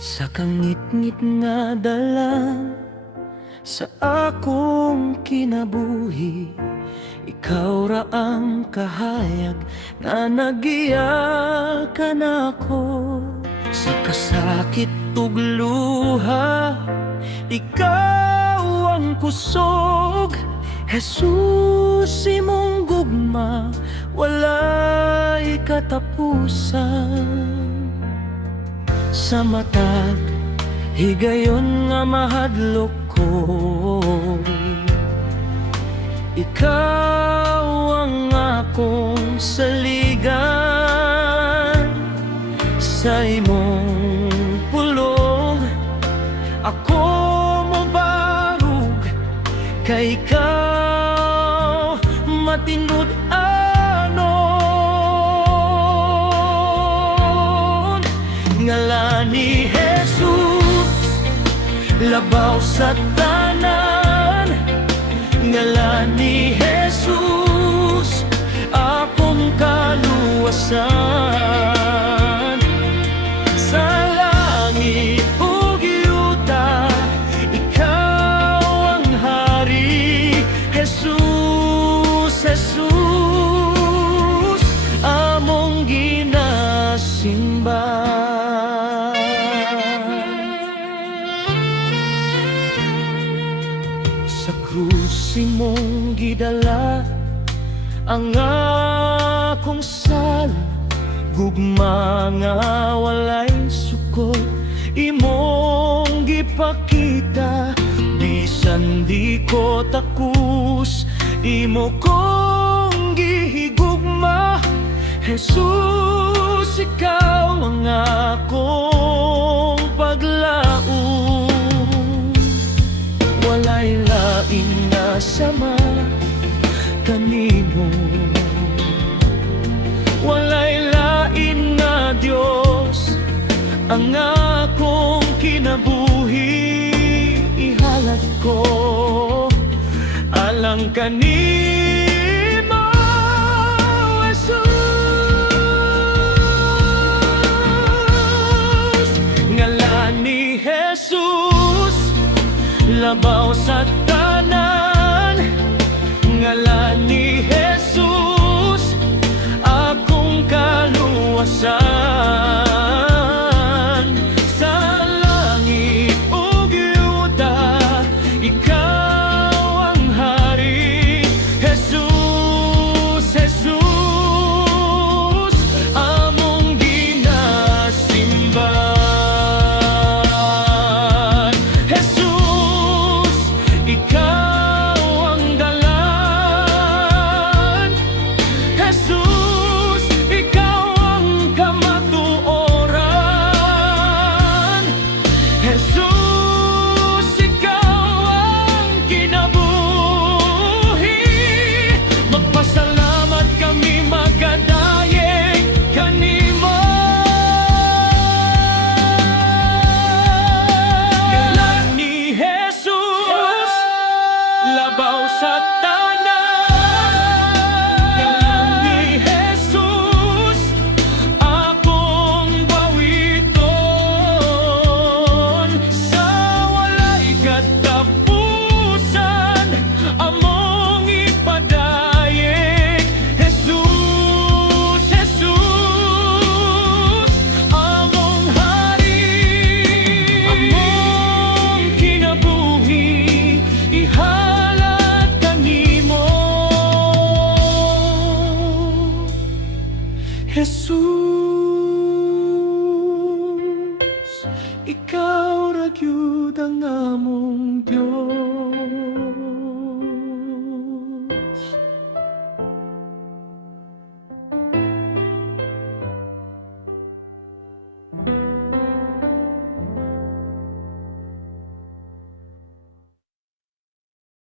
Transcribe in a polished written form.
Sa kangit-ngit nga dalang sa akong kinabuhi, ikaw ra ang kahayag na nagiyakan ako. Sa kasakit ug luha, ikaw ang kusog. Jesus, imong gugma walay katapusan. Sa matag higayon nga mahadlok ko, ikaw ang akong saligan. Sa imong pulong ako mabarug, kay ikaw matinud-anon. Ngalan ni Jesus, labaw sa tanan. Ngalan ni Jesus, akong kaluwasan. Sa langit ug yuta, ikaw ang hari. Jesus, Jesus, among ginasimba. Sa krus imong gidala ang akong sala, gugma nga walay sukot imong gipakita. Bisan di ko takus, imo kong gihigugma. Jesus, ikaw ang akong paglaom. Walay lain nga sama kanimo, walay lain nga Dios ang akong kinabuhi. Ihalad ko alang kanimo, Jesus. Ngalan ni Jesus, labaw sa tanan. Ngalan ni Jesus, akong kaluwasan. Sa langit ug yuta, ikaw ang hari. Jesus, Jesus, among ginasimba. Jesus, ikaw ang dalan. Jesus, ikaw ang kamatuoran. Jesus, ikaw ang kinabuhi. Magpasalamat kami, magadayeg kanimo. Ngalan ni Jesus, labaw sa tanan. Ngalan ni Jesus, akong bawiton. Sa walay katapusan, among ipadayeg. Jesus, Jesus, among hari. Among kinabuhi, ihalad kanimo. Jesus, ikaw ra gyud ang among Dios.